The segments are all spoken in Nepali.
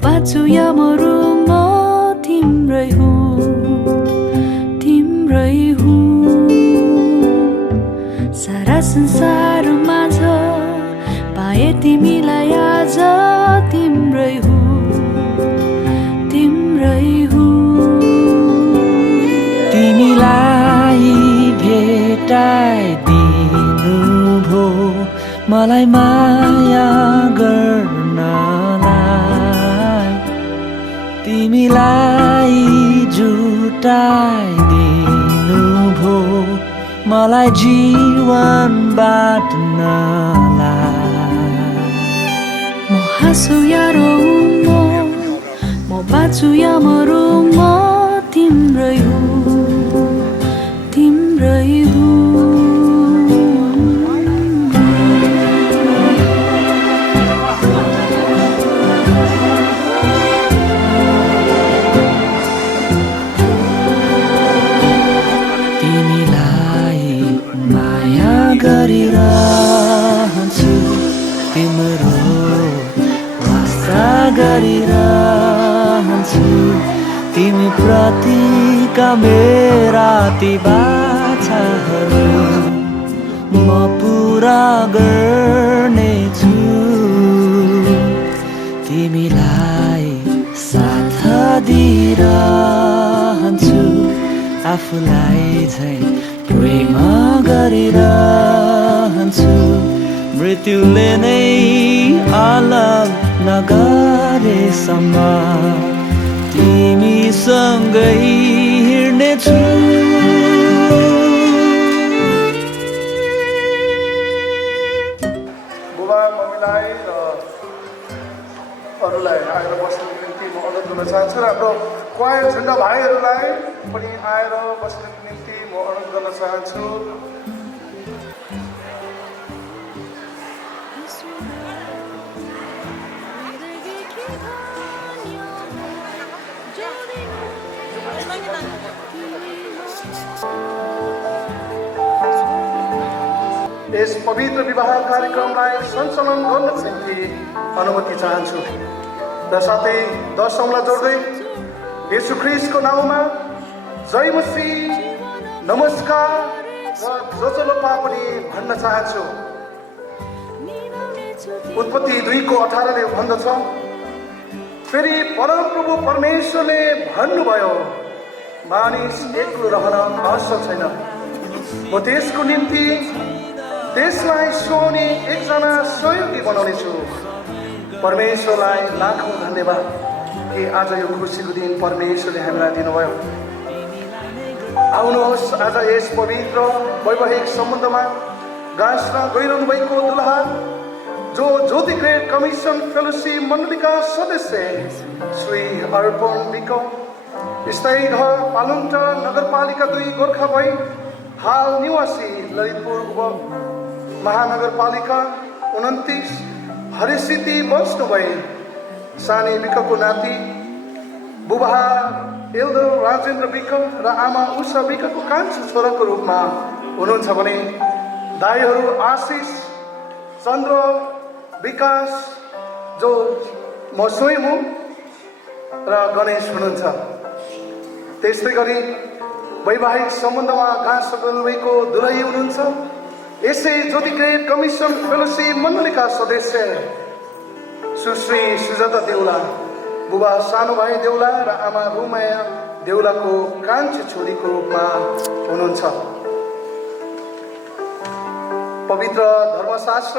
बाँच्छु या मरु म तिम्रै हुँ सारा संसारमा छ पाए तिमीलाई आज तिम्रै हुँ तिमीलाई भेटाइदिनु भो मलाई माया गर्नलाई तिमीलाई जुटाइदिनु भो मलाई जीवन बाँड्नलाई म हाँसु या रोऊ म बाँच्छु या मरु म तिम्रै हुँ गरिरहन्छु तिम्रो वास्ता गरिरहन्छु तिमी प्रतिका मेरा ती बाछाहरू म पुरा गर्नेछु तिमीलाई साथ दिइरहन्छु आफूलाई झै प्रेम गरिरहन्छु मृत्युले नै अलग नगरेसम्म तिमीसँगै हिँड्नेछु बुबा मम्मीलाई र अरूलाई आएर बस्नुको निम्ति म अनुरोध गर्न चाहन्छु र हाम्रो क्वायर झन्डा भाइहरूलाई पनि आएर बस्नुको निम्ति म अनुरोध गर्न चाहन्छु यस पवित्र विवाह कार्यक्रमलाई सञ्चालन गर्नको निम्ति अनुमति चाहन्छु र साथै दर्शकलाई जोड्दै येशू ख्रीष्टको नाउँमा जय मसीह नमस्कार र जजलोपा पनि भन्न चाहन्छु। उत्पत्ति 2:18 भन्दछ, फेरि परमप्रभु परमेश्वरले भन्नुभयो मानिस एक्लो रहन आवश्यक छैन, म त्यसको निम्ति त्यसलाई सोनी एकजना सहयोगी बनाउनेछु। परमेश्वरलाई लाखौं धन्यवाद कि आज यो खुसीको दिन परमेश्वरले हामीलाई दिनुभयो। आउनुहोस् आज यस पवित्र वैवाहिक सम्बन्धमा गाँस्न गइरहनु भएको दुलहा जो ज्योति ग्रेड कमिसन फेलोशिप मण्डलीका सदस्य श्री अर्पण विक, स्थायी घर पालुङटा नगरपालिका 2 गोर्खा भई हाल निवासी ललितपुर महानगरपालिका 29 हरिसिद्धि बस्नु भए सानी विकको नाति बुबा एल्दो राजेन्द्र विक र आमा उषा विकको कान्छो छोराको रूपमा हुनुहुन्छ भने दाइहरू आशिष चन्द्र विकास जो म स्वयं हुँ र गणेश हुनुहुन्छ। त्यस्तै गरी वैवाहिक सम्बन्धमा गाँस गर्नुभएको दुलही हुनुहुन्छ यसै ज्योति ग्रेड कमिसन फेलोशिप मण्डलीका सदस्य सुश्री सुजाता देउला, बुबा सानो भाइ देउला र आमा रुमाया देउलाको कान्छी छोरीको रूपमा हुनुहुन्छ। पवित्र धर्मशास्त्र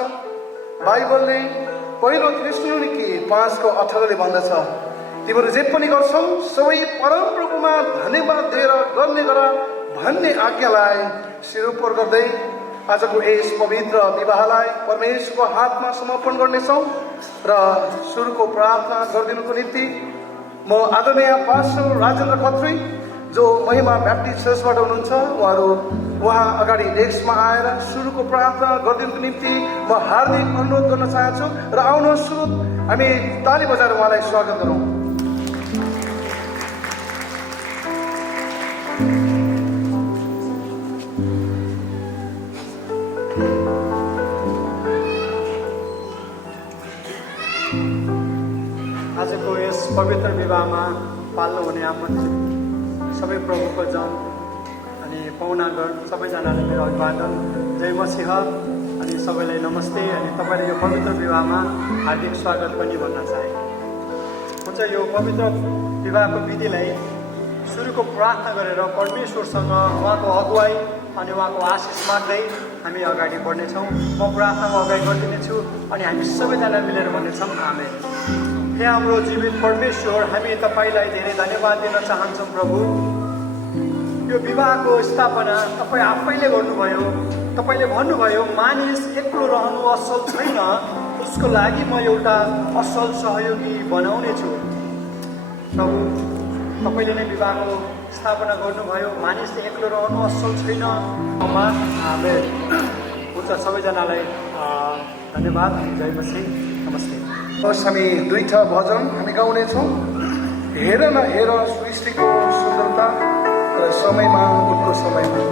बाइबलले पहिलो थेसलोनिकी 5:18 भन्दछ, तिमीहरू जे पनि गर्छौ सबै परमप्रभुमा धन्यवाद दिएर गर्ने गर भन्ने आज्ञालाई सिरोपर गर्दै आजको यस पवित्र विवाहलाई परमेश्वरको हातमा समर्पण गर्नेछौँ र सुरुको प्रार्थना गरिदिनुको निम्ति म आदरणीय पास्टर राजेन्द्र खत्री जो महिमा ब्याप्टिस्ट चर्चबाट हुनुहुन्छ उहाँ अगाडि डेस्कमा आएर सुरुको प्रार्थना गरिदिनुको निम्ति म हार्दिक अनुरोध गर्न चाहन्छु र आउनुहोस् सुरु हामी ताली बजाएर उहाँलाई स्वागत गरौँ। आजको यस पवित्र विवाहमा पाल्नु हुने आमन्त्रित सबै प्रभुको जन अनि पाहुनागण सबैजनाले मेरो अभिवादन, जय मसीह अनि सबैलाई नमस्ते अनि तपाईँले यो पवित्र विवाहमा हार्दिक स्वागत पनि भन्न चाहे। हुन्छ, यो पवित्र विवाहको विधिलाई सुरुको प्रार्थना गरेर परमेश्वरसँग उहाँको अगुवाई अनि उहाँको आशिष माग्दै हामी अगाडि बढ्नेछौँ। म प्रार्थनामा अगाडि गरिदिनेछु अनि हामी सबैजना मिलेर भन्नेछौँ आमेन। हे हाम्रो जीवित परमेश्वर, हामी तपाईँलाई धेरै धन्यवाद दिन चाहन्छौँ प्रभु। यो विवाहको स्थापना तपाईँ आफैले गर्नुभयो। तपाईँले भन्नुभयो मानिस एक्लो रहनु असल छैन, उसको लागि म एउटा असल सहयोगी बनाउने छु। प्रभु, तपाईँले नै विवाहको स्थापना गर्नुभयो, मानिसले एक्लो रहनु असल छैन। आमेन। हुन्छ, सबैजनालाई धन्यवाद, जय मसीह, नमस्ते। बस हामी दुईटा भजन हामी गाउनेछौँ। हेर न हेर सृष्टिको सुन्दरता र समयमा उनको समयमा।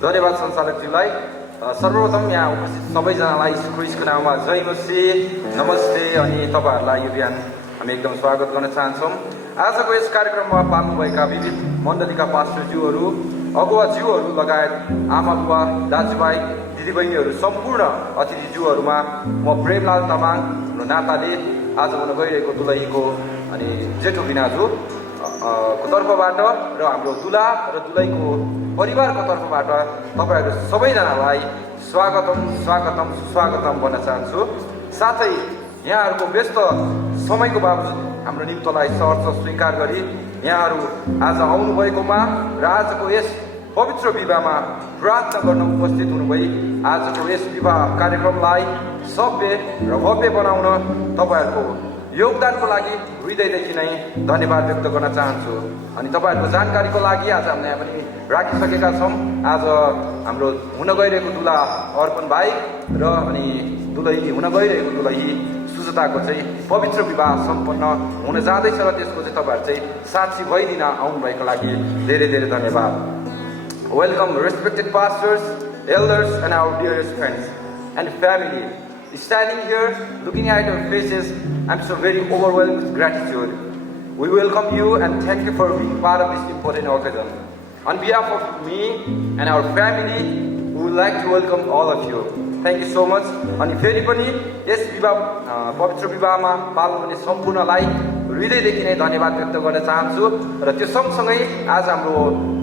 धन्यवाद सञ्चालकज्यूलाई। सर्वप्रथम यहाँ उपस्थित सबैजनालाई यीशु ख्रीष्टको नाममा जय मसीह, नमस्ते अनि तपाईँहरूलाई यो बिहान हामी एकदम स्वागत गर्न चाहन्छौँ। आजको यस कार्यक्रममा पाल्नुभएका विविध मण्डलीका पास्टरज्यूहरू, अगुवाज्यूहरू लगायत आमा बुवा, दाजुभाइ, दिदीबहिनीहरू, सम्पूर्ण अतिथिज्यूहरूमा म प्रेमलाल तामाङ हाम्रो नाताले आज हुन गइरहेको दुलहीको अनि जेठो भिनाजु को तर्फबाट र हाम्रो दुला र दुलहीको परिवारको तर्फबाट तपाईँहरू सबैजनालाई स्वागतम स्वागतम सुस्वागतम भन्न चाहन्छु। साथै यहाँहरूको व्यस्त समयको बावजुद हाम्रो निम्तोलाई सहर्ष स्वीकार गरी यहाँहरू आज आउनुभएकोमा र आजको यस पवित्र विवाहमा प्रार्थना गर्न उपस्थित हुनुभई आजको यस विवाह कार्यक्रमलाई सभ्य र भव्य बनाउन तपाईँहरूको योगदानको लागि हृदयदेखि नै धन्यवाद व्यक्त गर्न चाहन्छु। अनि तपाईँहरूको जानकारीको लागि आज हामीले यहाँ पनि राखिसकेका छौँ। आज हाम्रो हुन गइरहेको दुला अर्पण भाइ र अनि दुलही हुन गइरहेको दुलही सुजताको चाहिँ पवित्र विवाह सम्पन्न हुन जाँदैछ र त्यसको चाहिँ तपाईँहरू चाहिँ साक्षी भइदिन आउनुभएको लागि धेरै धेरै धन्यवाद। Welcome respected pastors, elders and our dearest friends and family. Standing here, looking at your faces, I'm so very overwhelmed with gratitude. We welcome you and thank you for being part of this important occasion. On behalf of me and our family, we would like to welcome all of you. Thank you so much. अनि फेरि पनि यस विवाह पवित्र विवाहमा पाल्नुहुने सम्पूर्णलाई हृदयदेखि नै धन्यवाद व्यक्त गर्न चाहन्छु र त्यो सँगसँगै आज हाम्रो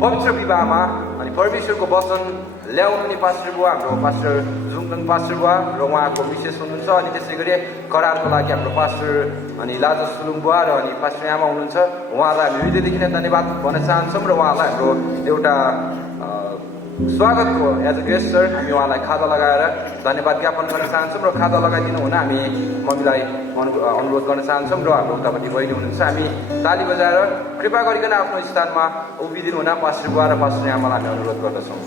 पवित्र विवाहमा अनि परमेश्वरको वचन ल्याउनु पास्टर बुवा हाम्रो पास्टर जुङदङ पास्टर बुवा र उहाँको मिसेस हुनुहुन्छ अनि त्यसै गरी करारको लागि हाम्रो पास्टर अनि लाजस सुलुङ बुवा र अनि पास्टर आमा हुनुहुन्छ। उहाँलाई हामी हृदयदेखि नै धन्यवाद भन्न चाहन्छौँ र उहाँलाई हाम्रो एउटा स्वागतको एज अ गेस्टर हामी उहाँलाई खाजा लगाएर धन्यवाद ज्ञापन गर्न चाहन्छौँ र खाजा लगाइदिनु हुन हामी मम्मीलाई अनुरोध गर्न चाहन्छौँ र हाम्रो उतापट्टि बहिनी हुनुहुन्छ। हामी ताली बजाएर कृपा गरिकन आफ्नो स्थानमा उभिदिनु हुन पास्टर बुवा र पास्टर आमालाई हामी अनुरोध गर्दछौँ।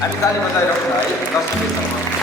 हामी ताली बजाइरहौँ है 10 मिनटसम्म।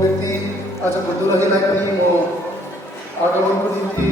व्यक्ति आजको दुलहीलाई पनि म आगमनको निम्ति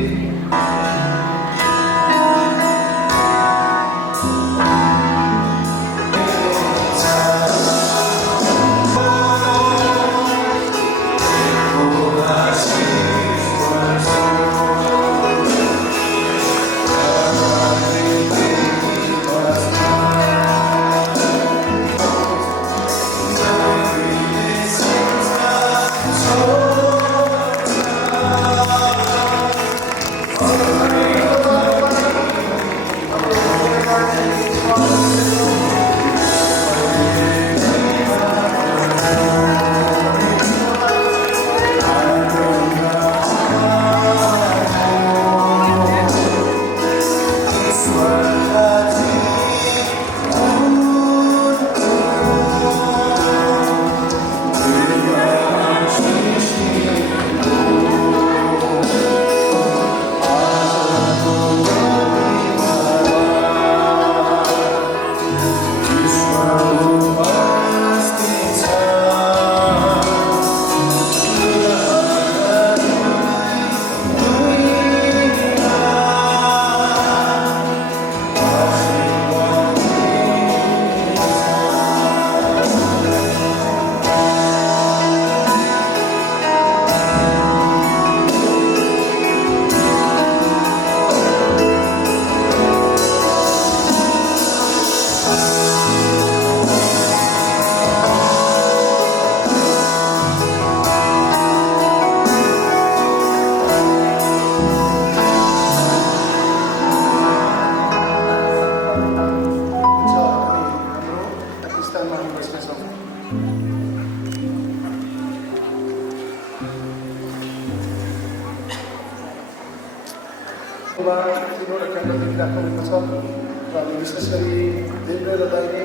राख्नुभएको छ र हामी विशेष गरी देब्रे र दाहिने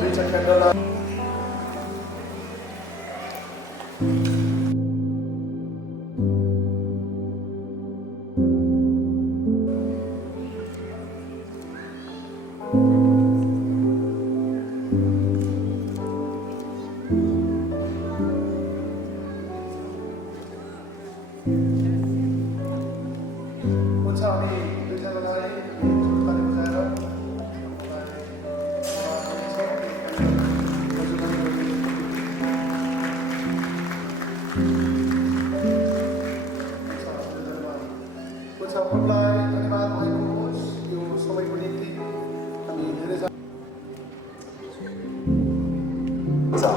दुईटा क्यान्डल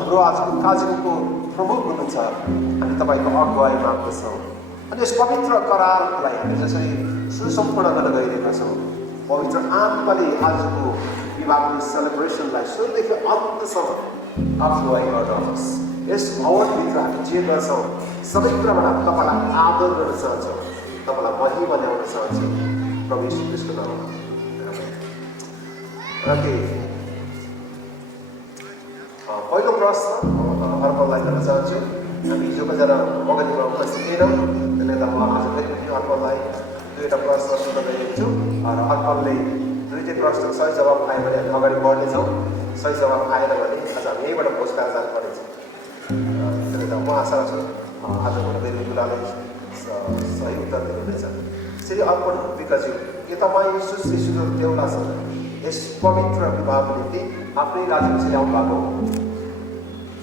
हाम्रो आजको कार्यक्रमको प्रमुख हुनुहुन्छ हामी तपाईँको अगुवाई माग्दछौँ अनि यस पवित्र करारलाई हामी जसरी सुसम्पन्न गर्न गइरहेका छौँ पवित्र आत्माले आजको विवाहको सेलिब्रेसनलाई सुरुदेखि अन्तसम्म अगुवाई गर्नुहोस् यस भवनभित्र हामी जे गर्छौँ सबै कुराबाट हामी तपाईँलाई आदर गर्न चाहन्छौँ तपाईँलाई महिमा ल्याउन चाहन्छौँ प्रभु यीशु ख्रीष्टको नाममा पहिलो प्रश्न अर्पणलाई गर्न चाहन्छु हामी हिजो कतिजना मगनीमा उपस्थित थिएनौँ त्यसले त म आज फेरि अर्पणलाई दुईवटा प्रश्न सोध्न गइरहेको छु र अर्पणले दुईटै प्रश्न सही जवाब आयो भने हामी अगाडि बढ्नेछौँ सही जवाब आएन भने आज हामी यहीँबाट पुरस्कार जानुपर्नेछ त्यसले त म आशा राख्छु आजको मेरो कुराले सही उत्तर दिनुहुनेछ श्री अर्पण विकाज्यू के तपाईँ सुश्री सुन्दर देउलासँग यस पवित्र विवाहको निम्ति आफ्नै राज्यपछि ल्याउनु भएको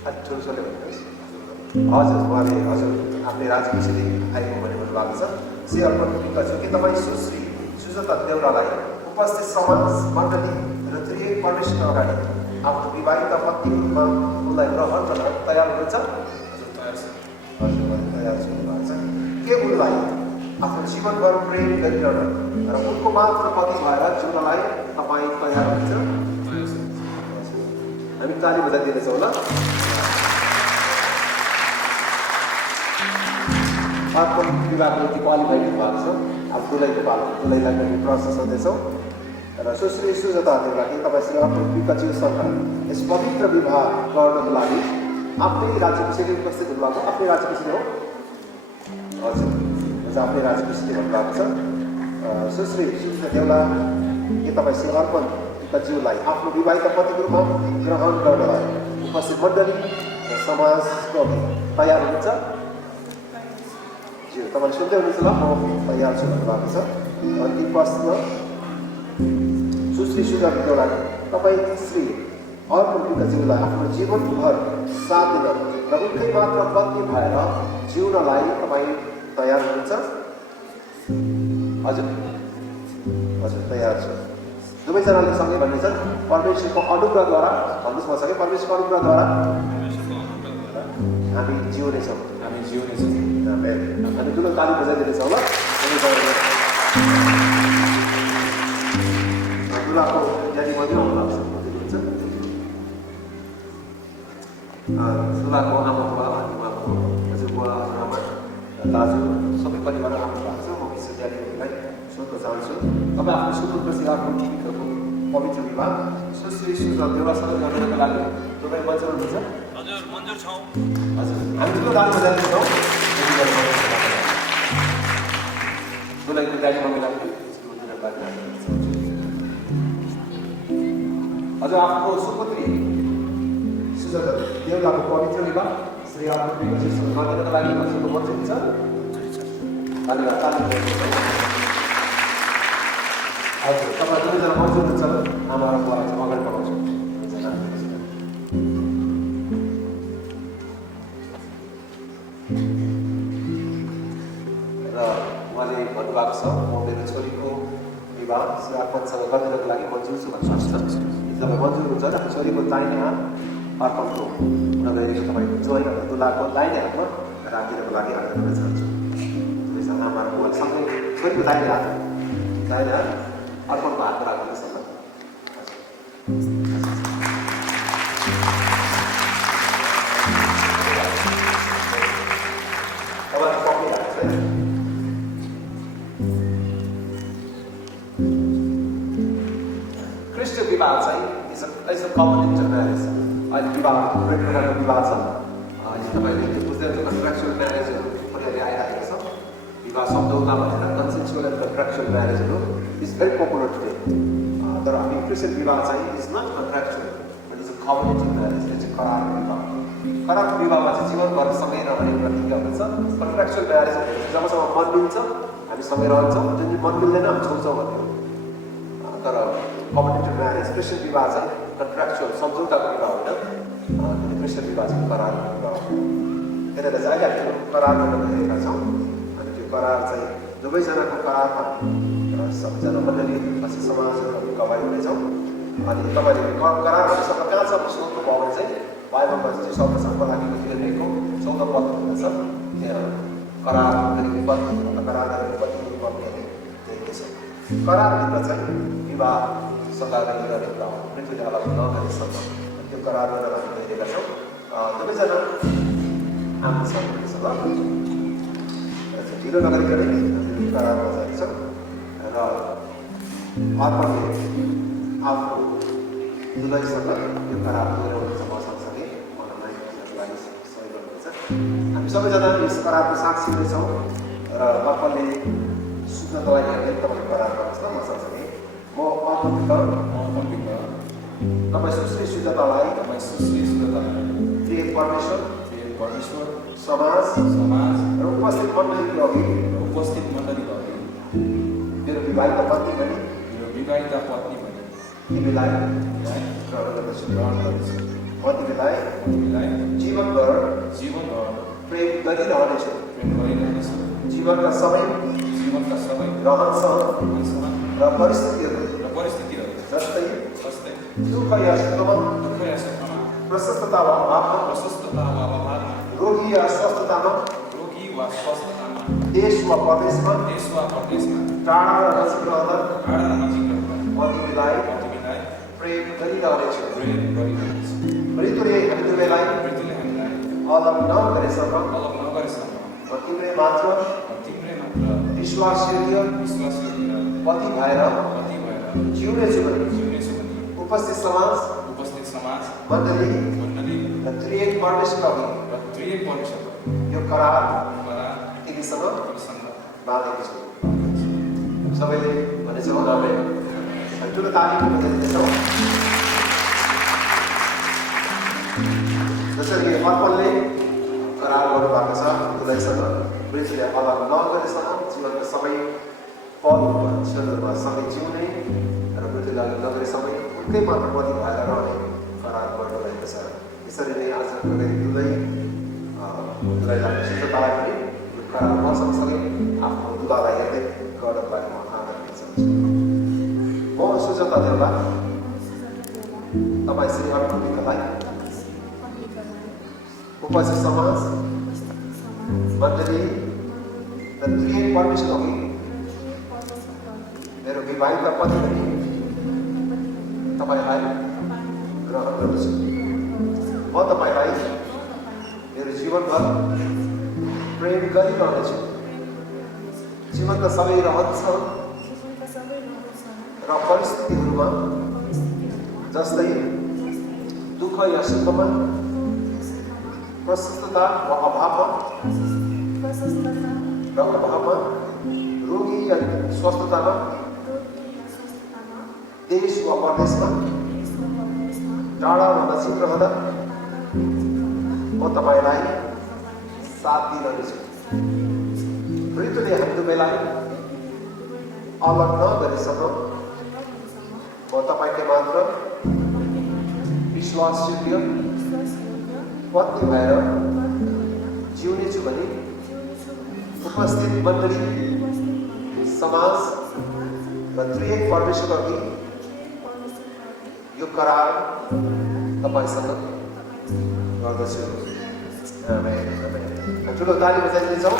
अलिक ठुल्ठुलो भन्नुहोस् हजुर उहाँले हजुर आफ्नै राज्यपछि आएको भने भन्नुभएको छ श्री अर्पण विकाज्यू के तपाईँ सुश्री सुजाता देउलालाई उपस्थित समाज मण्डली र त्रिएक परमेश्वर अगाडि आफ्नो विवाहित पत्नीको रूपमा उनलाई ग्रहण गर्न तयार हुनुहुन्छ हजुर तयार हुनुभएको छ के उनलाई आफ्नो जीवनभर प्रेम गरिरहन र उनको मात्र पति भएर जिउनलाई तपाईँ तयार हुनुहुन्छ हामी ताली बजाइदिनेछौँ ल अर्को विवाहको निम्ति क्वालिफाइड भएको छ अब दुलैको पालो दुलैलाई पनि प्रश्न सोध्दैछौँ र सुश्री सुजाता देउलाले तपाईँ श्री अर्को विकाज्यूसँग यस पवित्र विवाह गर्नको लागि आफ्नै राज्यपछि उपस्थित हुनुभएको आफ्नै राज्यपछि हो हजुर आफ्नै राज्यपछि भन्नुभएको छ सुश्री सुजाता देउला के तपाईँ श्री अर्पण विकाज्यूलाई आफ्नो विवाहित पतिको रूपमा ग्रहण गर्नलाई उपस्थित मण्डली र समाजको तयार हुनुहुन्छ ज्यू तपाईँले सुन्दै हुनुहुन्छ ल म तयार छु भन्नुभएको छ अन्तिम प्रश्न सुश्री सुन्दर देउला तपाईँ श्री अर्को विकाज्यूलाई आफ्नो जीवनभर साथ दिन र उनकै मात्र पत्नी भएर जिउनलाई तपाईँ तयार हुनुहुन्छ हजुर हजुर तयार छु दुवैजनाले सँगै भन्नेछन् परमेश्वरको अनुग्रहद्वारा भन्नुहोस् मसँगै परमेश्वरको अनुग्रहद्वारा हामी जिउनेछौँ हामी ठुलो ताली बजाइदिनेछौँ ल दुलाको यदि पनि आउनुहुन्छ दुलाको आमा बुवा अनि उहाँको हजुरबुवा हजुरआमा दाजु सबै परिवार आउनु भएको छ म विशेष ड्याडीलाई सोध्न चाहन्छु तपाईँ आफ्नो सुन्दर सिंगारको पवित्र विवाह सुश्री सुन्दर देउलासँग गर्नको लागि तपाईँ मन्जुर हुनुहुन्छ हजुर मन्जुर छौँ हजुर हामी ठुलो दान बजाइदिन्छौँ दुलाईको ड्याडी मम्मीलाई हजुर आफ्नो सुपुत्री सुन्दर देउलाको पवित्र विवाह श्री आफ्नो गर्नको लागि हजुरको मन्जुर हुन्छ धन्यवाद हजुर तपाईँ दुईजना मन्जुर हुन्छ आमा र बुवा अगाडि बढाउँछु र उहाँले भन्नुभएको छ म मेरो छोरीको विवाह श्री आफन्तसँग गरिदिनको लागि मन्जुर छु भन्नुहुन्छ तपाईँ मन्जुर हुन्छ आफ्नो छोरीको दाहिने हात अर्पणको नगरीको तपाईँ जोइन दुलाको दाहिने हातमा राखिदिनको लागि आग्रह गर्न चाहन्छु दुईजना आमा र बुवासँगै छोरीको दाहिने हात अर्पणको हातमा राख्नुहोस् न तपाईँलाई कपी राख्छ क्रिस्चियन विवाह चाहिँ इज अ कमन इन्टरम्यारेज अहिले विवाह दुवै प्रकारको विवाह छ तपाईँले बुझ्दै हुन्छ कन्ट्र्याक्चुअल म्यारेजहरू पनि अहिले आइरहेको छ विवाह सम्झौता भनेर कन्सेन्सुअल एन्ड कन्ट्र्याक्चुअल म्यारेजहरू इज भेरी पपुलर टुडे तर हामी क्रिस्चियन विवाह चाहिँ is not contractual but is a covenantal marriage यो चाहिँ करारको विवाह करारको विवाहमा चाहिँ जीवनभर सँगै रहने प्रतिज्ञा हुन्छ कन्ट्र्याक्चुअल म्यारेज जबसम्म मन मिल्छ हामी सँगै रहन्छौँ जुन मन मिल्दैन हामी छोड्छौँ भन्ने तर कभनेन्टल म्यारेज क्रिस्चियन विवाह चाहिँ कन्ट्र्याक्चुअल सम्झौताको विवाह होइन क्रिस्चियन विवाह चाहिँ करारको विवाह हो त्यसले चाहिँ अहिले हामी करार गर्न गइरहेका छौँ अनि त्यो करार चाहिँ दुवैजनाको करारमा सबैजना मण्डली पछि समाजहरू गवाई हुनेछौँ अनि तपाईँले करारहरू सबै कहाँ छ सोध्नुभयो भने चाहिँ बाइबलमा चाहिँ सर्वसम्मको लागि लेखिएको 14 पद हुनेछ त्यहाँ करार गरेको पत्नी करार गरेको पत्नी पत्नीहरूले लेखेको छ करारभित्र चाहिँ विवाह सल्लाह गरेको मृत्युले अलग नगरेसम्म त्यो करार गरेर हामी गइरहेका छौँ दुवैजना आफ्नो सक्नुहुनेछ ल ढिलो नगरिकन करारमा जानेछ र अर्पणले आफ्नो दुलैसँग यो करार दोहोऱ्याउनुहुन्छ म सँगसँगै मलाई दिनको लागि सहयोग गर्नुहुन्छ हामी सबैजना यस करारको साक्षी हुनेछौँ र अर्पणले सुन्नलाई हेर्दै तपाईँले करार गर्नुहोस् न म सँगसँगै म अर्पणभित्र तपाईँ सुश्री शुद्धतालाई प्रिय परमेश्वर समाज र उपस्थित मण्डलीको अघि मेरो विवाहित पत्नी पनि तिमीलाई ग्रहण गर्दछु म तिमीलाई जीवनभर प्रेम गरिरहनेछु जीवनका सबै रहनसहन र परिस्थितिहरू जस्तै दुःख या सुखमा प्रशस्तता वा अभावमा रोगी या स्वस्थतामा देश वा प्रदेशमा टाढा र नजिक रहँदा म तिमीलाई प्रेम गरिरहनेछु मृत्युले हामी दुवैलाई अलग नगरेसम्म म तिम्रै मात्र विश्वासयोग्य पति भएर जिउनेछु भने उपस्थित समाज मण्डली र त्रिएक परमेश्वर यो करार तिमीसँग बाँधेको छु सबैले भनेछौँ आमेन ठुलो तालिम बजाइदिनेछौँ जसरी अर्पणले करार गर्नुभएको छ दुलैसँग मृत्युले अलग नगरेसम्म जीवनको सबै पलहरूमा क्षणहरूमा सँगै जिउने र मृत्युले अलग नगरेसम्म उनकै मात्र पति भएर रहने करार गर्नुभएको छ। यसरी नै आज दुलैलाई सुन्दरतालाई पनि यो करार सँगसँगै आफ्नो दुलालाई हेर्दै गर्नको लागि म आदर गर्न चाहन्छु। म सुजता देउला तपाईँ श्री अर्पणलाई उपस्थित समाज मण्डली र त्रिएक परमेश्वर अघि मेरो विवाहित पति पनि तपाईँलाई ग्रहण गर्दछु। म तपाईँलाई मेरो जीवनभर प्रेम गरिरहनेछु। जीवनका सबै रहन्छ र परिस्थितिहरूमा जस्तै दुःख या सुखमा प्रशस्तता वा अभावमा र अभावमा रोगी या स्वस्थतामा देश वा प्रदेशमा टाढा वा नजिक रहँदा म तपाईँलाई साथ दिइरहनेछु। मृत्युले हामी दुवैलाई अलग नगरेसम्म म तपाईँकै मात्र विश्वासयोग्य पत्नी भएर जिउनेछु भने उपस्थित मण्डली समाज र त्रिएक परमेश्वर अघि यो करार तपाईँसँग गर्दछु। ठुलो ताली बजाइदिन्छौँ।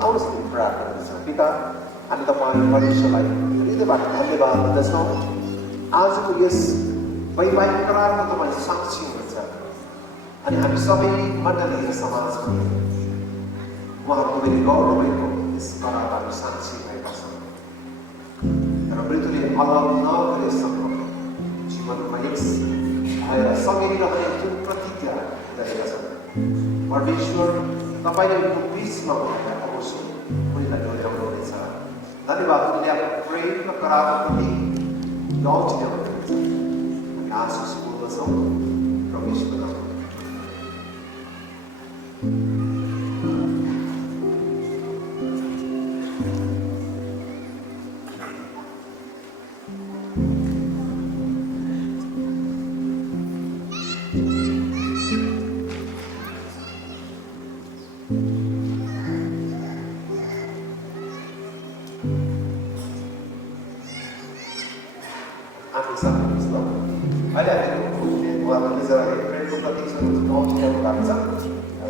आउनुहोस् प्रार्थना गर्दछौँ। पिता, हामी तपाईँ परमेश्वरलाई हृदयबाट धन्यवाद दिँदछौँ। आजको यस वैवाहिक करारको तपाईँ साक्षी हुनुहुन्छ अनि हामी सबै मण्डली समाजमा उहाँहरूको पनि गौरवको यस करारबाट साक्षी भएका छौँ र मृत्युले अलग नगरेसम्म जीवनमा यस भएर सँगै रहने जुन प्रतिज्ञा गरेका छन् परमेश्वर तपाईँले उनको बिचमा भएका अवश्य उनीलाई डोर्याउनु हुनेछ। धन्यवाद, उनले आफ्नो प्रेम र करारको प्रति लौचिने हुनुहुन्छ। हामी आशिष बोल्दछौँ परमेश्वरको नाममा। अहिले हामीहरू उहाँहरूले जरा प्रेमको प्रतीक लौचिनु भएको छ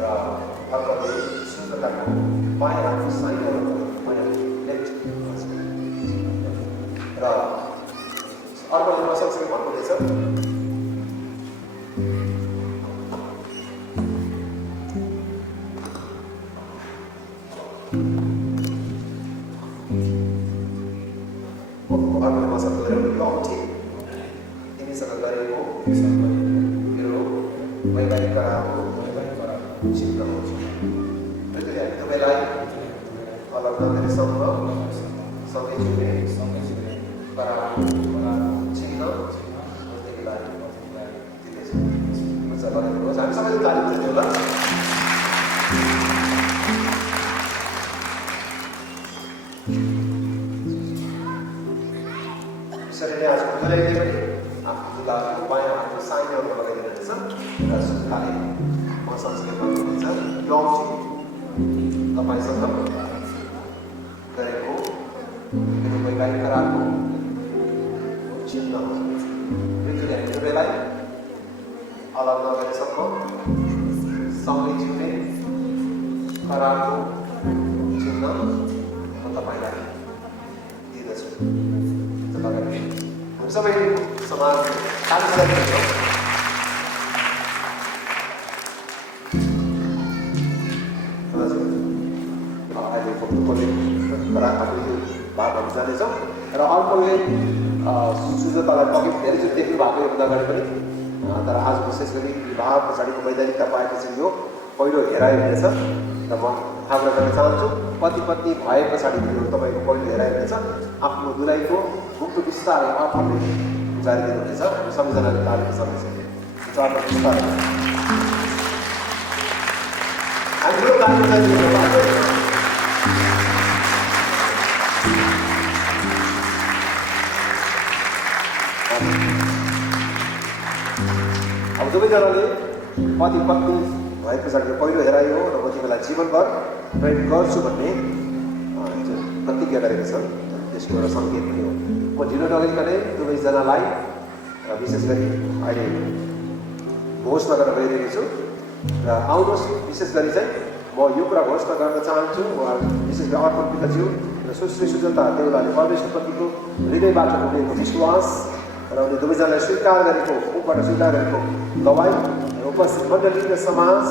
र अर्कोले सुन्दरताको बायाँ हातको साइडमा र अर्कोले सँगसँगै भन्नुहुनेछ अर्कोले मसँग लौटी तिमीसँग गरेको मेरो वैवाहिक करारको चिन्ह हो। मृत्युले हामी तपाईँलाई अलग नगरेसम्म सँगै जिउने करारको चिन्ह दिनेछु। हुन्छ, लगाउनुहोस्। हामी सबैले तालिम दिने होला। यसरी नै आजको दुलैले पनि आफ्नो दुलाको बायाँ हातको साइनहरू लगाइदिनुहुनेछ र सुन्ताले म सँगसँगै भन्नुहुनेछ लौची तपाईँसँग गरेको मेरो वैवाहिक करारको चिन्ह हो। मृत्युले हामी दुवैलाई अलग नगरेसम्म सँगै जिउने करारको चिन्ह म तपाईँलाई दिँदछु। हामी सबै समाज कार्यक्रम अहिले भक्तपुरले करारको भागहरू जानेछौँ र अर्कोले सुजतालाई पक्कै धेरैचोटि देख्नु भएको हुँदा अगाडि पनि तर आज विशेष गरी विवाह पछाडिको वैधानिकता पाएपछि यो पहिलो हेराइ हुनेछ र म आग्रह गर्न चाहन्छु पति पत्नी भए पछाडि यो तपाईँको पहिलो हेराइ हुनेछ। आफ्नो दुलैको मुख बिस्तारै आफूले जारी दिनुहुनेछ। हामी सबैजनाले तालिम सक्नेछौँ। चाडको पुरस्कार हाम्रो तालिम जारी दिनुभएको अब सबैजनाले पति पत्नी भएको पछाडि पहिलो हेराइ हो र म तिमीलाई जीवनभर प्रेम गर्छु भन्ने प्रतिज्ञा गरेको छ। त्यसको एउटा सङ्केत पनि हो। म ढिलो नगरिकनै दुवैजनालाई विशेष गरी अहिले घोषणा गर्न गइरहेको छु र आउनुहोस्। विशेष गरी चाहिँ म यो कुरा घोषणा गर्न चाहन्छु। विशेष गरी अर्पण पिताज्यू र सुश्री सुजता देउलाले परमेश्वरप्रतिको हृदयबाट उनीहरूको विश्वास र उनी दुवैजनालाई स्वीकार गरेको मुखबाट स्वीकार गरेको दबाई र उपस्थित मण्डली र समाज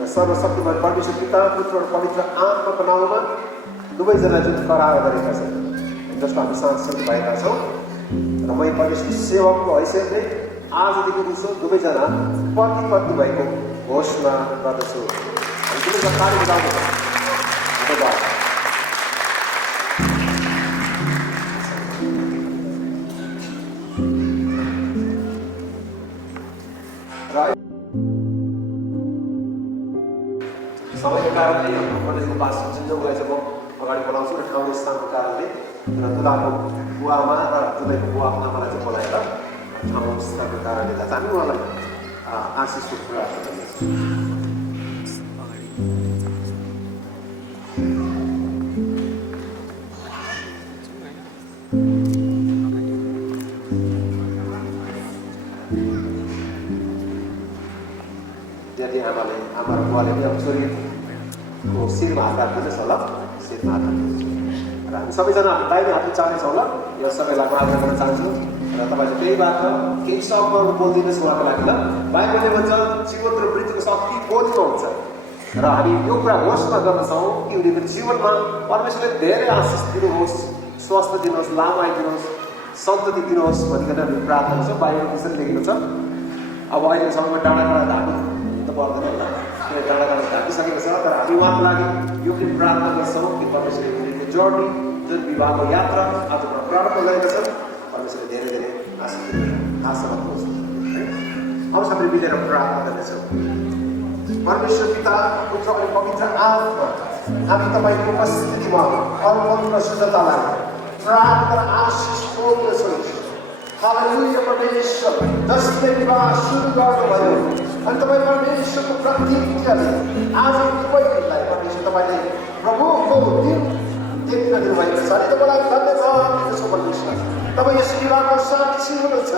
र सर्वशक्तिमान परमेश्वर पिता पुत्र र पवित्र आत्माको नाउँमा दुवैजना जुन करार गरेका छन् जसको हामी साथसाथी भएका छौँ र म परमेश्वर सेवकको हैसियतले आजदेखि उसो दुवैजना पति पत्नी भएको घोषणा गर्दछु। हामी दुवैजना ताली बजाउनु धन्यवाद। समयको कारणले मण्डलीको पास जुनजोलाई चाहिँ म अगाडि बोलाउँछु र ठाउँ स्थानको कारणले र दुलाको बुवामा र दुलैको बुवाको आमालाई चाहिँ बोलाएर ठाउँ स्थानको कारणले चाहिँ हामी उहाँलाई आशिषको कुरा गर्नेछौँ। यदि आमाले आमा र बुवाले पनि अब छोरीको शिरमा हात राख्दैछ होला, शिरमा हात राख्दैछ र हामी सबैजना दाहिने हातले चाहनेछौँ होला। यो सबैलाई प्रार्थना गर्न चाहन्छु र तपाईँले त्यही बात केही शब्दहरू बोलिदिनुहोस् उहाँको लागि ल। बाइबलले भन्छ जीवन र मृत्युको शक्ति बोलीमा हुन्छ र हामी यो कुरा घोषणा गर्दछौँ कि उनीहरूको जीवनमा परमेश्वरले धेरै आशिष दिनुहोस्, स्वास्थ्य दिनुहोस्, लामो आयु दिनुहोस्, सन्तति दिनुहोस् भनिकन हामी प्रार्थना गर्छौँ। बाइबलमा त्यसरी लेखेको छ। अब अहिले समयमा डाँडा ढाक्नु त पर्दैन होला, किन डाँडा ढाकिसकेको छ। तर हामी उहाँको लागि यो पनि प्रार्थना गर्छौँ कि परमेश्वरले उनीहरूको जर्नी जुन विवाहको यात्रा आजबाट प्रारम्भ गरेका छन् परमेश्वरले धेरै धेरै आशिष दिनु आशा राख्नुहोस्। अब सबै मिलेर प्रार्थना गर्नेछौँ। परमेश्वर पिता पुत्र अनि पवित्र आत्मा हामी तपाईँको उपस्थितिमा अर्पण र शुद्धतालाई प्रार्थना र आशिष बोल्दछौँ। हालेलुया परमेश्वर जसले विवाह सुरु गर्नुभयो अनि तपाईँ परमेश्वरको प्रतिज्ञाले आज दुवैलाई परमेश्वर तपाईँले प्रभुको दिन देख्न दिनुभएको छ। अनि तपाईँलाई धन्यवाद दिँदछु परमेश्वर। तपाईँ यस विवाहको साक्षी हुनुहुन्छ।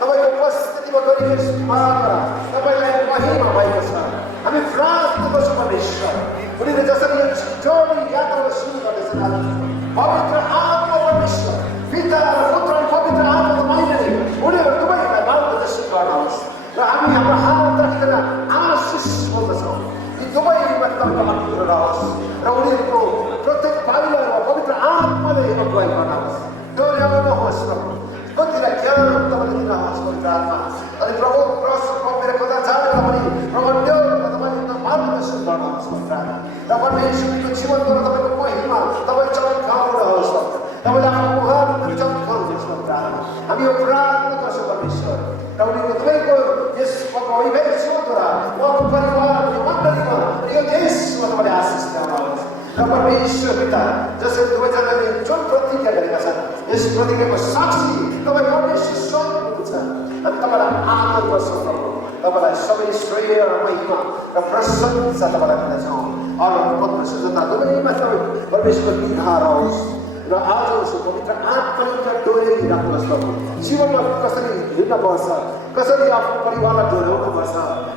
तपाईँको उपस्थितिमा गरिएको यस विवाहमा तपाईँलाई महिमा भएको छ। हामी प्रार्थना गर्छौँ परमेश्वर उनीहरूले जसरी यो जर्नी यात्रा सुरु गर्दैछन् आज पवित्र आत्मा परमेश्वर पिता र पुत्र र पवित्र आत्माको महिमाले उनीहरू दुवैलाई मार्गदर्शन गर्नुहोस् र हामी हाम्रो हात राखिकन आशिष बोल्दछौँ। यी दुवैमा तपाईँको अनुग्रह रहोस् र उनीहरूको प्रत्येक पाइलामा पवित्र आत्माले अगुवाई गर्नुहोस्। दोहोऱ्याउनुहोस् प्रभु, कतिलाई ज्ञान तपाईँले दिनुहोस् पवित्र आत्मा। अनि प्रभु मेरो कता जानेर पनि प्रभु तपाईँले मार्गदर्शन गर्नुहोस् पवित्र आत्मा र परमेश्वरको जीवनबाट तपाईँको महिमा तपाईँ चमकाउनुहोस्। तपाईँले आफ्नो मुहारहरू चमकाउनुहोस् पवित्र आत्मा। हामी यो प्रार्थना गर्छौँ परमेश्वर र उनीहरूको तपाईँको यस वैवाहिक जीवनद्वारा उहाँको परिवार यो मण्डलीमा यो देशमा तपाईँले आशिष ल्याउनुहोस्। र परमेश्वर पिता जसरी दुवैजनाले जुन प्रतिज्ञा गरेका छन् यस प्रतिज्ञाको साक्षी तपाईँ परमेश्वर स्वयं हुनुहुन्छ। अनि तपाईँलाई आदर गर्छौँ प्रभु। तपाईँलाई सबै श्रेय र महिमा र प्रशंसा तपाईँलाई दिनेछौँ। अरू पत्र शुद्धता दुवैमा तपाईँ परमेश्वर निधार होस् र आज उसको पवित्र आत्माले डोर्याइराख्नुहोस् प्रभु। जीवनमा कसरी हिँड्नुपर्छ, कसरी आफ्नो परिवारलाई डोर्याउनुपर्छ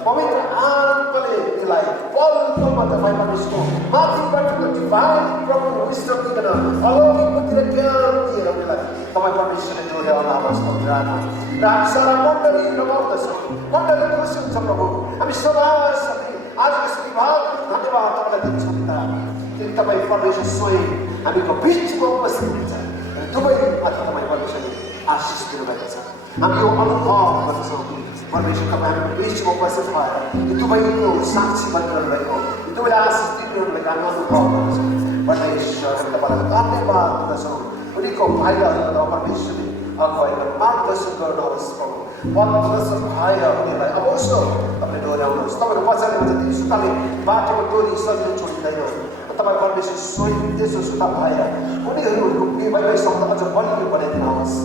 पवित्र आत्माले त्यसलाई पलमा तपाईँ परमेश्वर माथिबाट डिभाइन प्रभु विश्राम दिएर अलौकिक बुद्धिले ज्ञान दिएर उनीलाई तपाईँ परमेश्वरले डोर्याउनुहोस् पवित्र आत्मा। र हामी सारा मण्डली रमाउँदछौँ, मण्डली खुसी हुन्छ प्रभु। हामी सबै आज यस विभागको धन्यवाद तपाईँलाई दिन्छौँ पिता किन तपाईँ परमेश्वर स्वयं हामीको बिचमा उपस्थित हुनुहुन्छ। दुवै माथि तपाईँ परमेश्वरले आशिष दिनुभएको छ। हामी यो अनुभव गर्दछौँ परमेश्वर तपाईँ हाम्रो बिचमा उपस्थित भएर यो दुवैको साक्षी बनिरहनु भएको यो दुवैले आशिष दिइरहनु भएको हामी अनुभव गर्दछौँ। परमेश्वर हामी तपाईँलाई धन्यवाद दिँदछौँ। उनीको भाइहरूलाई परमेश्वरले अगुवाईमा मार्गदर्शन गर्नुहोस् प्रभु पथप्रदर्शक भएर उनीहरूलाई अवश्य तपाईँले डोर्याउनुहोस् तपाईँको वचनमा जति सुताले बाटोको डोरी सजिलो छोडिँदैन तपाईँ परमेश्वर स्वयं त्यसो सुता भएर उनीहरू वैवाहिकसम्म अझ बलियो बनाइदिनुहोस्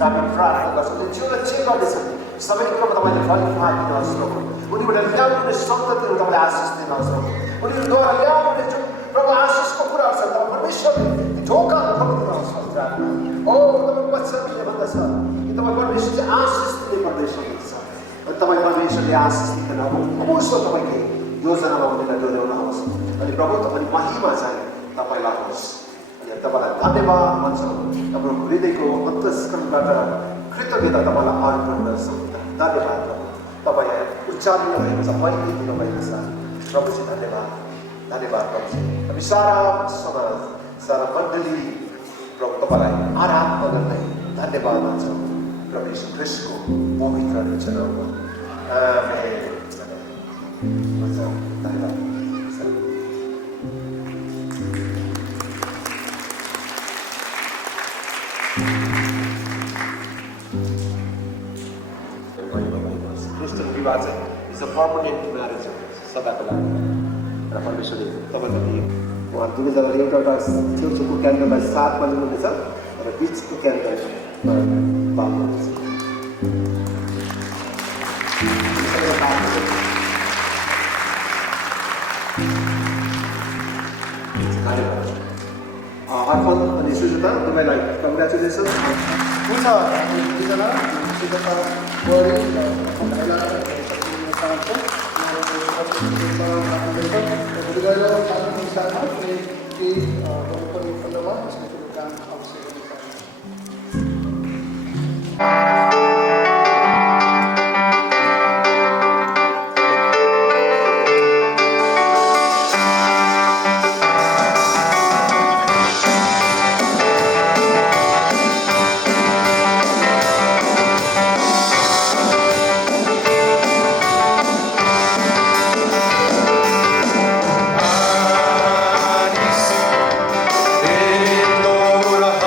हामी प्रार्थना गर्छौँ त्यो जिउलाई जे गर्दैछन् सबै कुरामा तपाईँले फलिफाप दिनुहोस् प्रभु उनीबाट ल्याउने सन्ततिहरू तपाईँले आशिष दिनुहोस् प्रभु उनीहरूद्वारा ल्याउने जुन प्रभु आशिषको कुराहरू छ तपाईँ परमेश्वरले ढोकाहरू खोलिदिनुहोस् प्रार्थना ओ तपाईँ वचनले भन्दछ कि तपाईँ परमेश्वर चाहिँ आशिष दिने परमेश्वर हुनुहुन्छ अनि तपाईँ परमेश्वरले आशिष दिँदैन अवश्य तपाईँले योजनामा उनीहरूलाई डोर्याउनुहोस् अनि प्रभु अनि महिमा चाहिँ तपाईँलाई होस् अनि तपाईँलाई धन्यवाद भन्छौँ हाम्रो हृदयको अन्तस्करणबाट कृतज्ञता तपाईँलाई अर्पण गर्छौँ धन्यवाद प्रभु तपाईँ उच्चारण भएको छ पहिले दिनुभएको छ प्रभुजी धन्यवाद धन्यवाद प्रभुजी हामी सारा समाज सारा मण्डली प्रभु तपाईँलाई आराधना गर्दै धन्यवाद भन्छौँ प्रभु यीशु ख्रीष्टको पवित्र नाममा आमेन धन्यवाद क्रिस्चियन विवाह चाहिँ इज अ पर्मनेन्ट म्यारेज सदाको लागि र परमेश्वरले तपाईँको दियो उहाँ दुवैजनाले एउटा छेउछेउको क्यालेन्डरमा 7 बज्नुहुनेछ र बिचको क्यालेन्डरमा बाल्नुहुनेछ अर्पण अनि सुजुता तपाईँलाई कङ्ग्रेचुलेसन हुन्छ हामी दुईजना सुजुता बढी र तपाईँलाई चाहन्छौँ अनुसारमा कुनै केही गर्नुपर्ने खण्डमा यसको ठुलो काम अवश्य गर्नु Lord,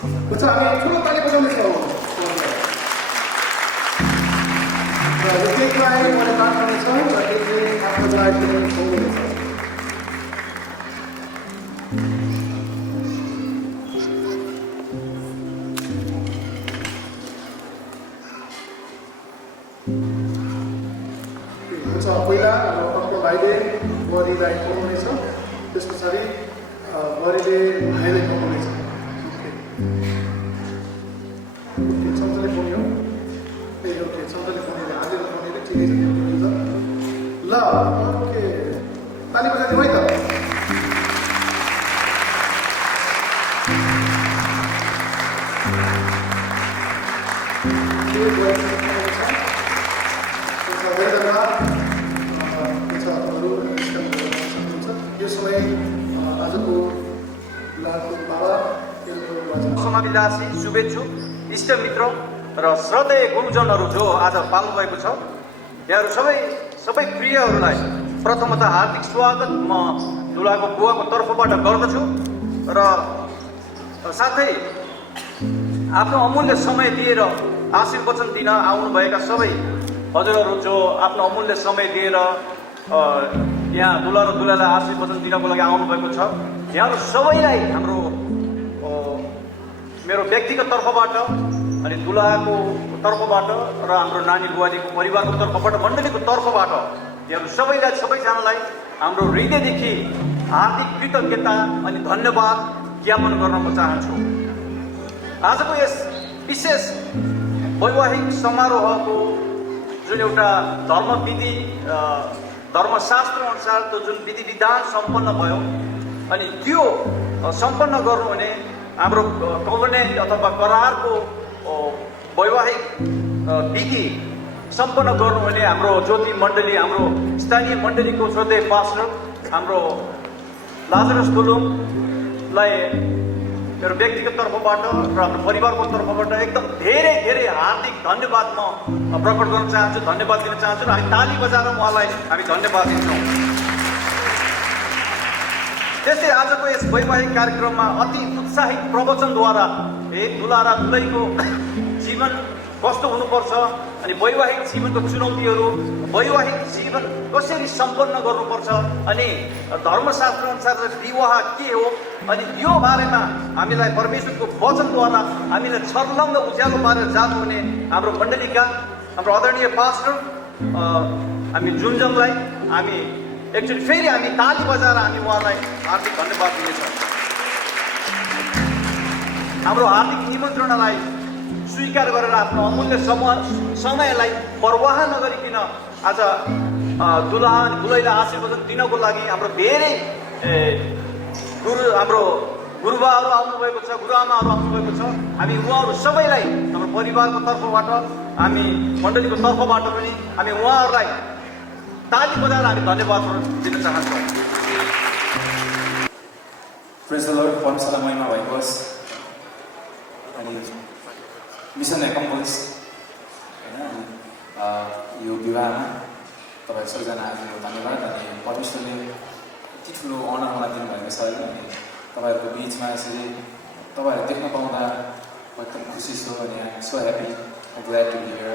그렇죠? हामी ठुलो ताली बजाउनेछौँ र यो केकलाई मैले काट गर्नेछौँ र केकले आफ्नो लाइफले खुवाउनेछ पहिला हाम्रो भाइले बुहारीलाई खुवाउनेछ त्यस पछाडि बुहारीले भाइलाई खुवाउनेछ सँगसँगै खुवाउने हो ओके सँगसँगै खुवाउने हालेर खुवाउने ठिकै छ ल ओके ताली बजाइदिउँ है त समाविलासी शुभेच्छु इष्टमित्र र श्रद्धेय गुरुजनहरू जो आज पाल्नु भएको छ यहाँहरू सबै प्रियहरूलाई प्रथमतः हार्दिक स्वागत म दुलाको बुवाको तर्फबाट गर्दछु र साथै आफ्नो अमूल्य समय दिएर आशीर्वचन दिन आउनुभएका सबै हजुरहरू जो आफ्नो अमूल्य समय दिएर यहाँ दुला र दुलालाई आशीर्वचन दिनको लागि आउनुभएको छ यहाँहरू सबैलाई हाम्रो मेरो व्यक्तिगत तर्फबाट अनि दुलाको तर्फबाट र हाम्रो नानी बुहारीको परिवारको तर्फबाट मण्डलीको तर्फबाट यहाँहरू सबैजनालाई हाम्रो हृदयदेखि हार्दिक कृतज्ञता अनि धन्यवाद ज्ञापन गर्न म चाहन्छु आजको यस विशेष वैवाहिक समारोहको जुन एउटा धर्मविधि धर्मशास्त्र अनुसार त्यो जुन विधि विधान सम्पन्न भयो अनि त्यो सम्पन्न गर्नुहुने हाम्रो कभनेन्ट अथवा करारको वैवाहिक विधि सम्पन्न गर्नुहुने हाम्रो ज्योति मण्डली हाम्रो स्थानीय मण्डलीको श्रद्धेय पास्टर हाम्रो लाजरस दुलुङलाई मेरो व्यक्तिगत तर्फबाट र हाम्रो परिवारको तर्फबाट एकदम धेरै हार्दिक धन्यवाद म प्रकट गर्न चाहन्छु धन्यवाद दिन चाहन्छु र हामी ताली बजाएर उहाँलाई हामी धन्यवाद दिन्छौँ त्यस्तै आजको यस वैवाहिक कार्यक्रममा अति उत्साहित प्रवचनद्वारा दुला र दुलैको जीवन कस्तो हुनुपर्छ अनि वैवाहिक जीवनको चुनौतीहरू वैवाहिक जीवन कसरी सम्पन्न गर्नुपर्छ अनि धर्मशास्त्र अनुसार विवाह के हो अनि यो बारेमा हामीलाई परमेश्वरको वचनद्वारा हामीलाई छर्लङ्ग उज्यालो पारेर जानुहुने हाम्रो मण्डलीका हाम्रो आदरणीय पास्टर हामी जुनजङलाई हामी एकचोटि फेरि हामी ताली बजाएर हामी उहाँलाई हार्दिक धन्यवाद दिनेछौँ हाम्रो हार्दिक निमन्त्रणालाई स्वीकार गरेर आफ्नो अमूल्य समयलाई परवाह नगरिकन आज दुलैलाई आशीर्वाद दिनको लागि हाम्रो धेरै हाम्रो गुरुबाहरू आउनुभएको छ गुरुआमाहरू आउनुभएको छ हामी उहाँहरू सबैलाई हाम्रो परिवारको तर्फबाट हामी मण्डलीको तर्फबाट पनि हामी उहाँहरूलाई ताली बजाएर हामी धन्यवाद दिन चाहन्छौँ प्रेज द लर्ड परमेश्वरलाई महिमा भएको होस् अनि मिसन एकम्पल्स होइन यो विवाहमा तपाईँ सबैजना आएको धन्यवाद अनि परमेश्वरले यति ठुलो अनर मलाई दिनुभएको छ होइन अनि तपाईँहरूको बिचमा यसरी तपाईँहरू देख्न पाउँदा म एकदम खुसी छु अनि I am so happy glad to be here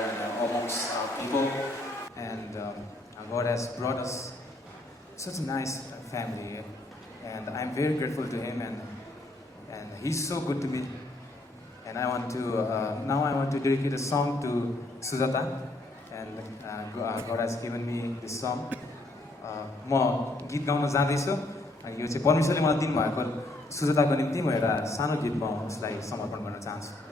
amongst people and God has brought us such a nice family and I'm very grateful to him and he's so good to me and I want to now I want to dedicate a song to Sujata and God has given me this song म गीत गाउन जाँदैछु यो चाहिँ परमेश्वरले मलाई दिनुभएको सुजताको निम्ति म एउटा सानो गीत म उसलाई समर्पण गर्न चाहन्छु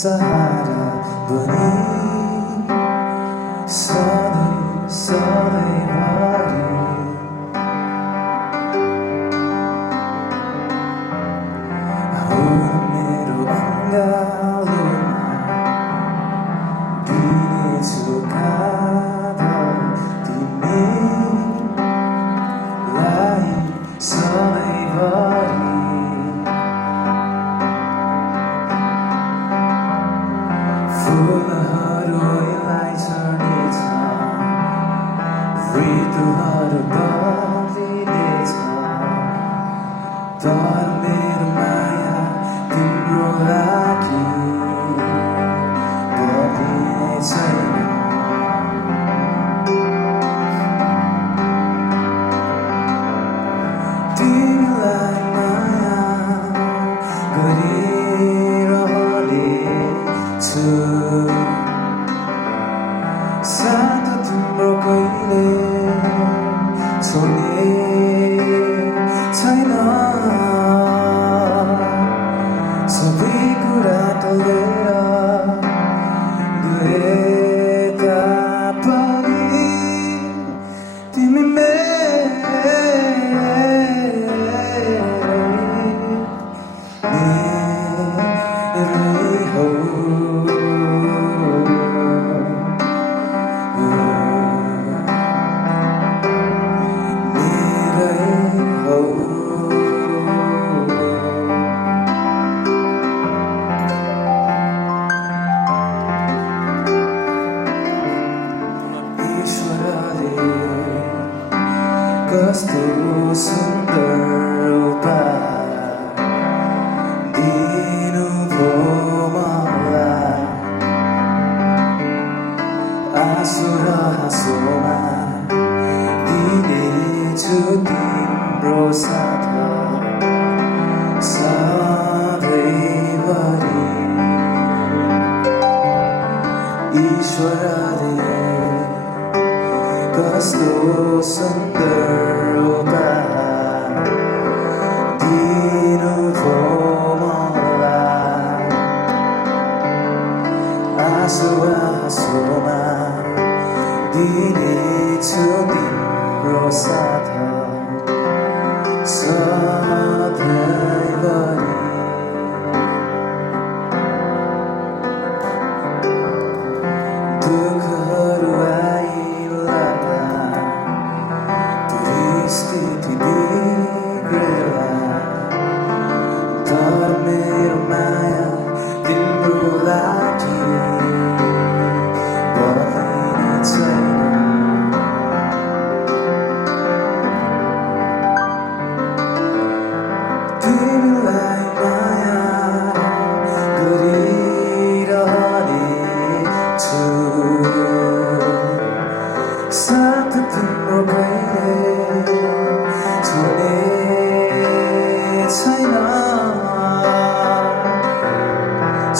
सहारा बनी सधैँ सधैँभरि हुन मेरो अङ्गालोमा दिनेछु काँधर तिमीलाई सधैँभरि फुलहरू यसलाई झर्नेछ ऋतुहरू बदलिनेछ तर मेरो माया तिम्रो लागि बदलिने छैन तिमीलाई माया गरिरहनेछु साथ तिम्रो कहिले छोड्ने छैन सबै कुरा टलेर गए तापनि तिमी मेरै हौ कस्तो सुन्दर उपहार दिनुभयो मलाई आँसु र हाँसोमा दिनेछु तिम्रो साथ सधैँभरि ईश्वरले कस्तो सुन्दर उपहार दिनुभयो मलाई आँसु आँसुमा दिनेछु तिम्रो साथ सधैँभरि दुःखहरू आइला स्थिति बिग्रेला तर मेरो माया तिम्रो लागि बदलिने छैन तिमीलाई माया गरिरहनेछु साथ तिम्रो कहिले छोड्ने छैन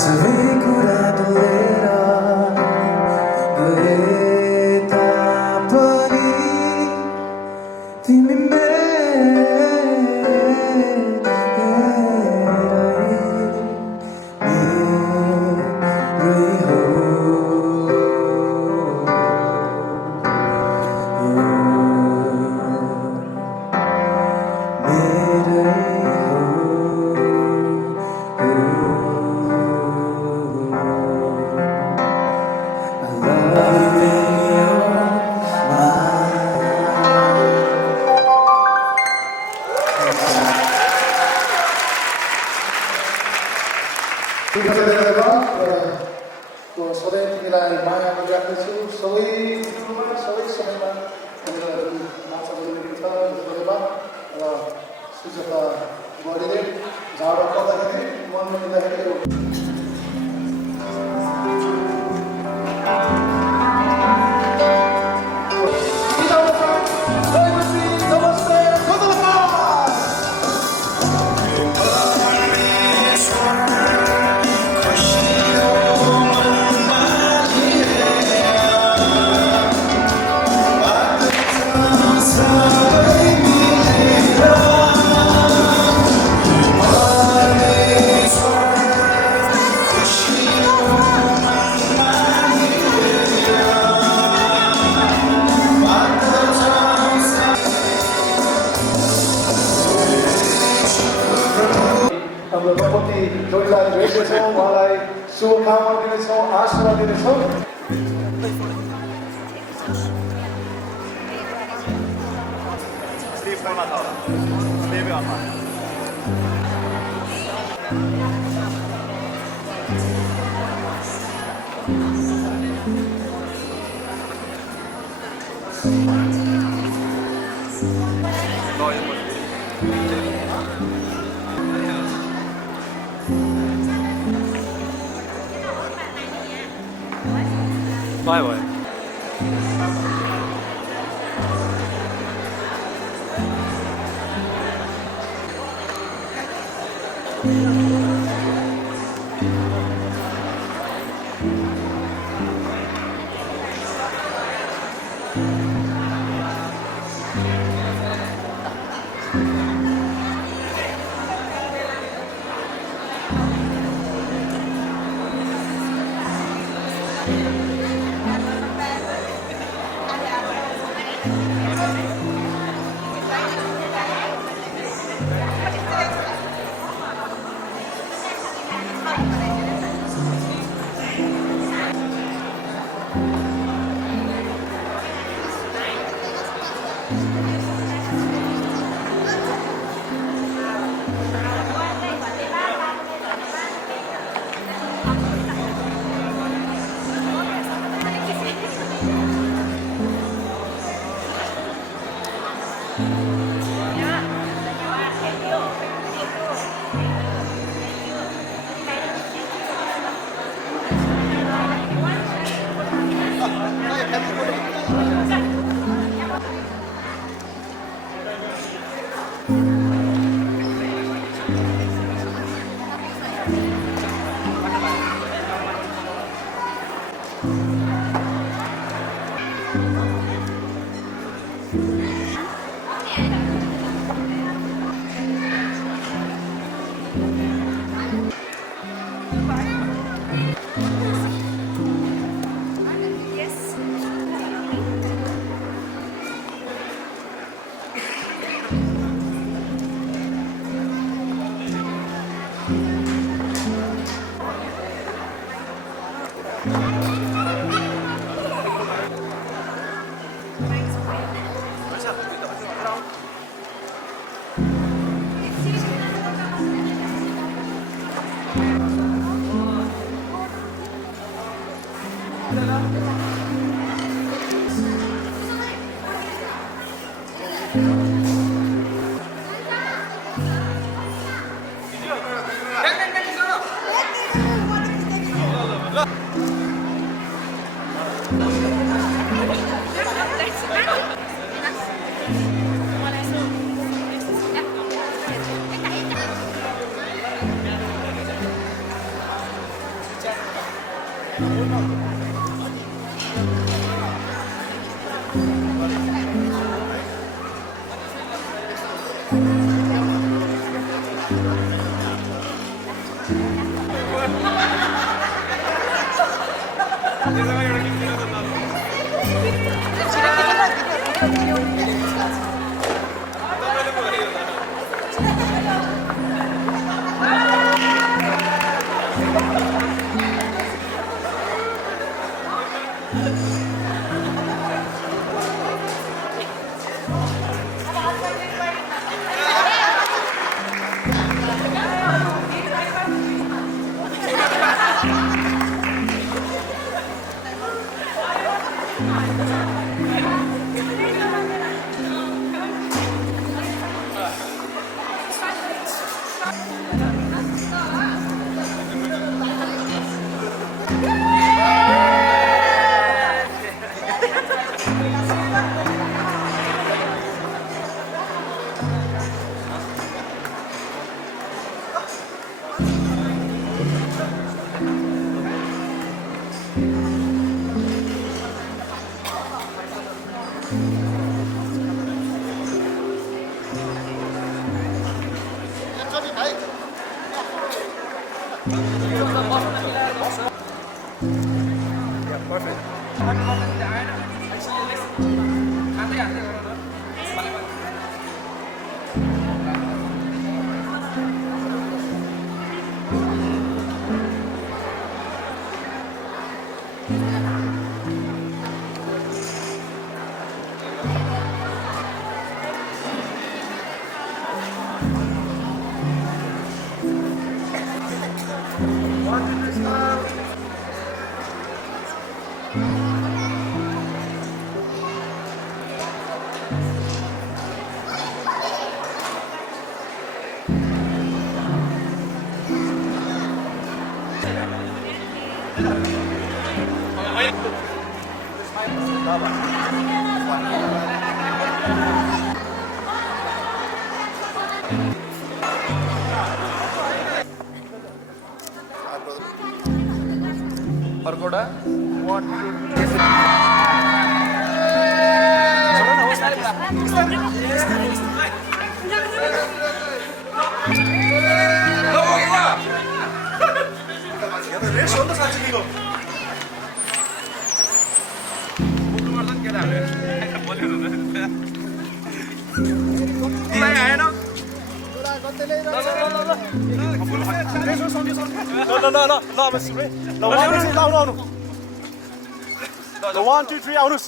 सबै कुरा डोलेर गए तापनि तिमी मेरै हौ सधैँ तिमीलाई माया गरिराख्नेछु सबै ऋतुमा सबै समयमा भनेर माछा गरिरहेको छ धन्यवाद र सुझाव बढीले झाडो पर्दाखेरि मनमा लिँदाखेरि हाम्रो दम्पति जोडीलाई भेट्नेछौँ, उहाँलाई शुभकामना दिनेछौँ, आशीर्वाद दिनेछौँ। Bye bye. अर्कोटा ल 1 2 3 आउनुस्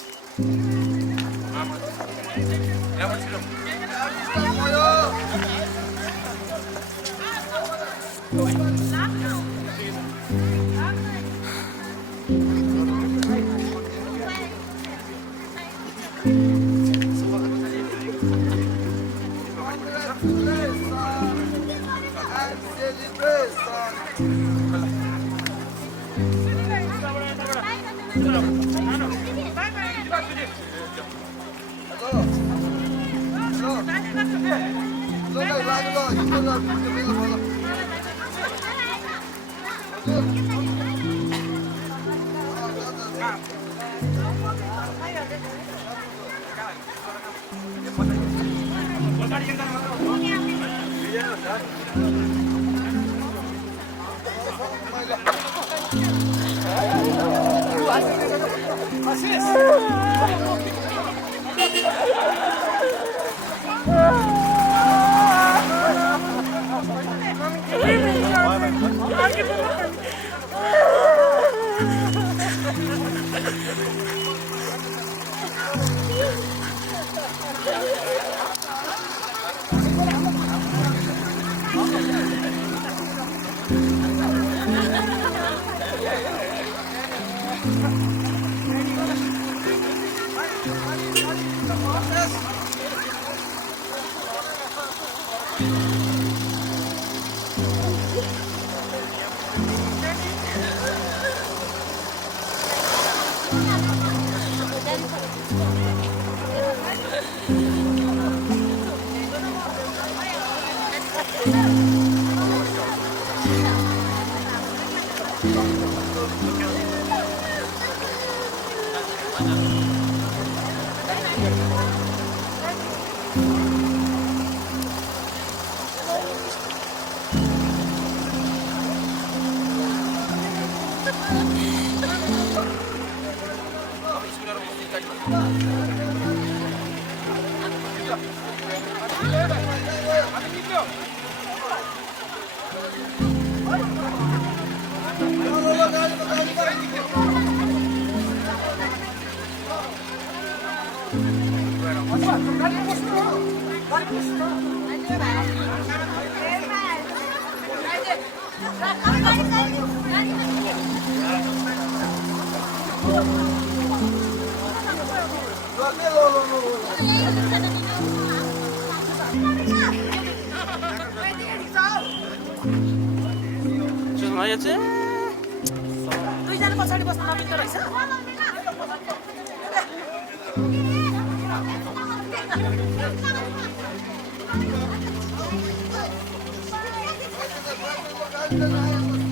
दुईजना पछाडि बस्न नमिल्दो रहेछ Thank you.